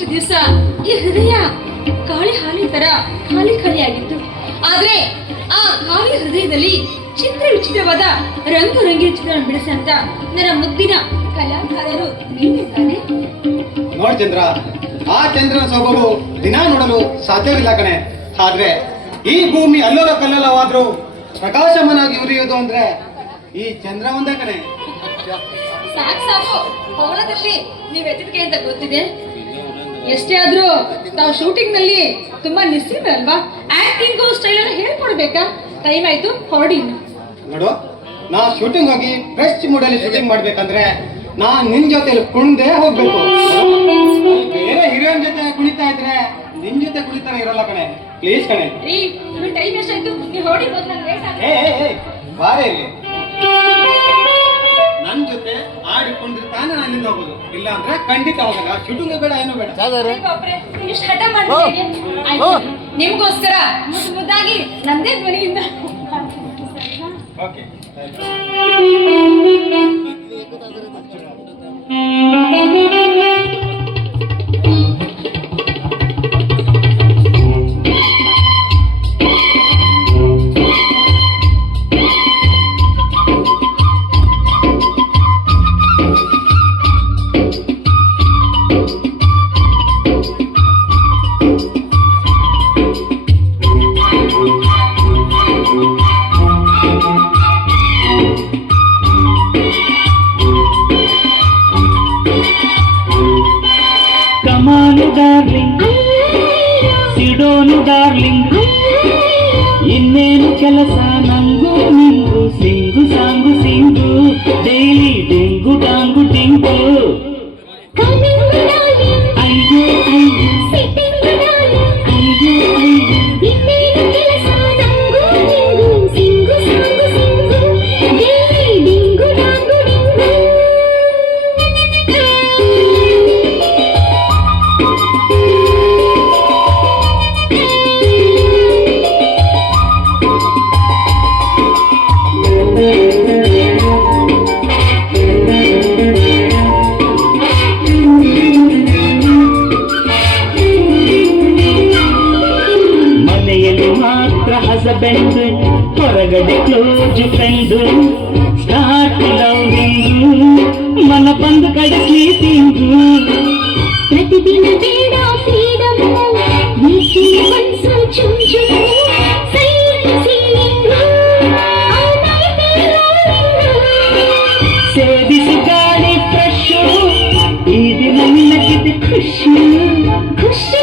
ದಿವಸ ಈ ಹೃದಯ ಕಾಳಿ ಹಾಲಿ ತರ ಖಾಲಿ ಖಾಲಿಯಾಗಿತ್ತು ಆದ್ರೆ ಆ ಖಾಲಿ ಹೃದಯದಲ್ಲಿ ಚಿತ್ರ ವಿಚಿತ್ರವಾದ ರಂಗು ರಂಗಿನ ಚಿತ್ರವನ್ನು ಬಿಡಿಸಂತ ನನ್ನ ಮುದ್ದಿನ ಕಲಾಕಾರರು ನಿಂತಿದ್ದಾನೆ ನೋಡ್ ಚಂದ್ರ ಆ ಚಂದ್ರನ ಸೊಬಗು ದಿನ ನೋಡಲು ಸಾಧ್ಯವಿಲ್ಲ ಕಣೆ. ಆದ್ರೆ ಈ ಭೂಮಿ ಅಲ್ಲೋಲ ಕಲ್ಲೋಲವಾದ್ರೂ ಪ್ರಕಾಶಮನಾಗಿ ಉರಿಯೋದು ಅಂದ್ರೆ ಈ ಚಂದ್ರ ಒಂದೇ ಕಣೆ. ಸಾಕು ಸಾಕು ಪೌರದಲ್ಲಿ ನೀವ್ ಅಂತ ಗೊತ್ತಿದೆ ಎಷ್ಟೇ ಆದ್ರೂ ತಾವು ಶೂಟಿಂಗ್ನಲ್ಲಿ ತುಂಬಾ ನಿಸ್ಸೀಮೆ ಅಲ್ವಾ? ಆಕ್ಟಿಂಗ್ ಸ್ಟೈಲ್ ಅನ್ನು ಹೇಳ್ಕೊಡ್ಬೇಕಾ? ಟೈಮ್ ಆಯ್ತು ಹೊರಡಿ. ನೋಡು ನಾ ಶೂಟಿಂಗ್ ಹೋಗಿ ಫ್ರೆಶ್ ಮೂಡಲ್ಲಿ ಶೂಟಿಂಗ್ ಮಾಡ್ಬೇಕಂದ್ರೆ ನಾ ನಿನ್ ಜೊತೆ ಕುಣ್ದೇ ಹೋಗ್ಬೇಕು. ಬೇರೆ ಹೀರೋಯಿನ್ ಜೊತೆ ಕುಣಿತಾ ಇದ್ರೆ ನಿನ್ ಜೊತೆ ಕುಣಿತಾನೆ ಇರಲ್ಲ ಕಣೆ. ಪ್ಲೀಸ್ ಕಣೆ. ಟೈಮ್ ಎಷ್ಟಾಯ್ತು? ನೀವು ಹೊರಡಿ ಬಾರೆ ಇಲ್ಲಿ. ಜೊತೆ ಆಡಿಕೊಂಡ್ರೆ ತಾನೇ ನಾನು ಹೋಗೋದು. ಇಲ್ಲ ಅಂದ್ರೆ ಖಂಡಿತ ಹೋಗಲ್ಲ. ಶೂಟಿಂಗ್ ಬೇಡ ಏನು ಬೇಡ. ಇಷ್ಟು ಹಠ ಆಯ್ತು. ನಿಮ್ಗೋಸ್ಕರ ಮುದ್ದು ಮುದ್ದಾಗಿ ನಂದೇ ಧ್ವನಿಯಿಂದ. ಓಕೆ డార్లింగ్ సిడోను డార్లింగ్ ఇన్నేను చెలసా ಮನೆಯಲ್ಲಿ ಮಾತ್ರ ಹಸಬೆಂಡ್ ಹೊರಗಡೆ ಕ್ಲೋಸ್ ಫ್ರೆಂಡ್ ಸ್ಟಾರ್ಟ್ ಲವ್ವಿಂಗು ಮನ ಬಂದ ಕಡೆ ಸ್ಲೀಪಿಂಗು ಪ್ರತಿದಿನ ಬೇಡ ಫ್ರೀಡಮ್ ವೀಕೆಂಡ್ ಮನ್ಸು ಚುಮ್ ಚುಮ್ ಸೈಡ್ ಸೀಲಿಂಗ್ ಆಲ್ ನೈಟ್ ಸೇವಿಸಿ ಗಾಳಿ ಫ್ರೆಶ್ ಈ ದಿನ ನಿನಗಿದೆ ಖುಷಿ ಖುಷಿ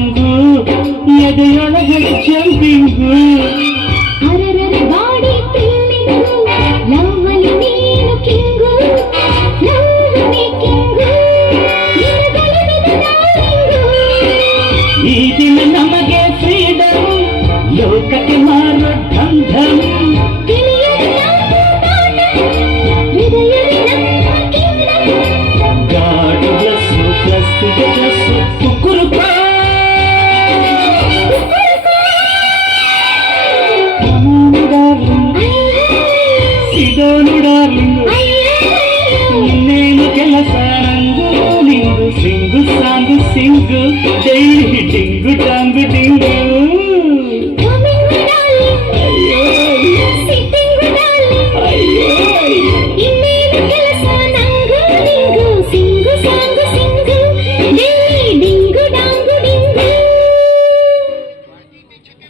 you.